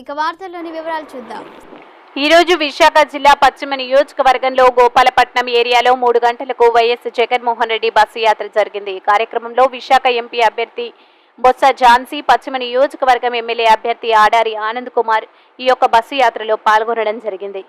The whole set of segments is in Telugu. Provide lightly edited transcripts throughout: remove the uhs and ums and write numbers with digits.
ఇక వార్తల్లోని వివరాలు చూద్దాం. ఈ రోజు విశాఖ జిల్లా పశ్చిమ నియోజకవర్గంలో గోపాలపట్నం ఏరియాలో 3 గంటలకు వైఎస్ జగన్మోహన్ రెడ్డి బస్సు యాత్ర జరిగింది. ఈ కార్యక్రమంలో విశాఖ ఎంపీ అభ్యర్థి బొత్స ఝాన్సీ, పశ్చిమ నియోజకవర్గం ఎమ్మెల్యే అభ్యర్థి ఆడారి ఆనంద్ కుమార్ ఈ యొక్క బస్సు యాత్రలో పాల్గొనడం జరిగింది.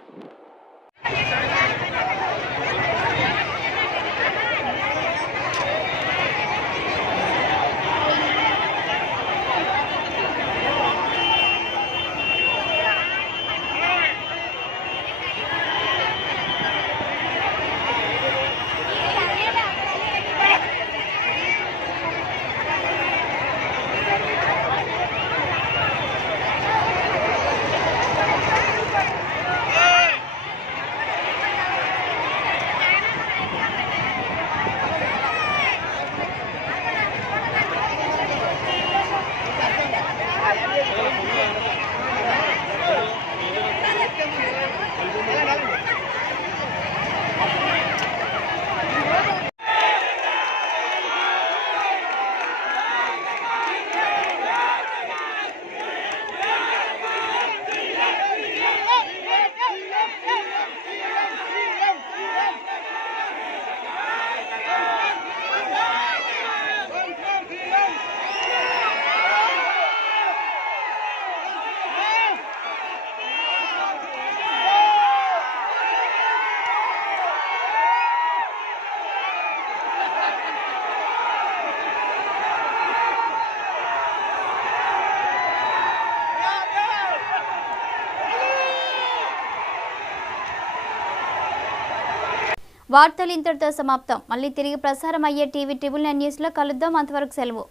వార్తలు ఇంతటితో సమాప్తం. మళ్ళీ తిరిగి ప్రసారం అయ్యే టీవీ 9 న్యూస్లో కలుద్దాం. అంతవరకు సెలవు.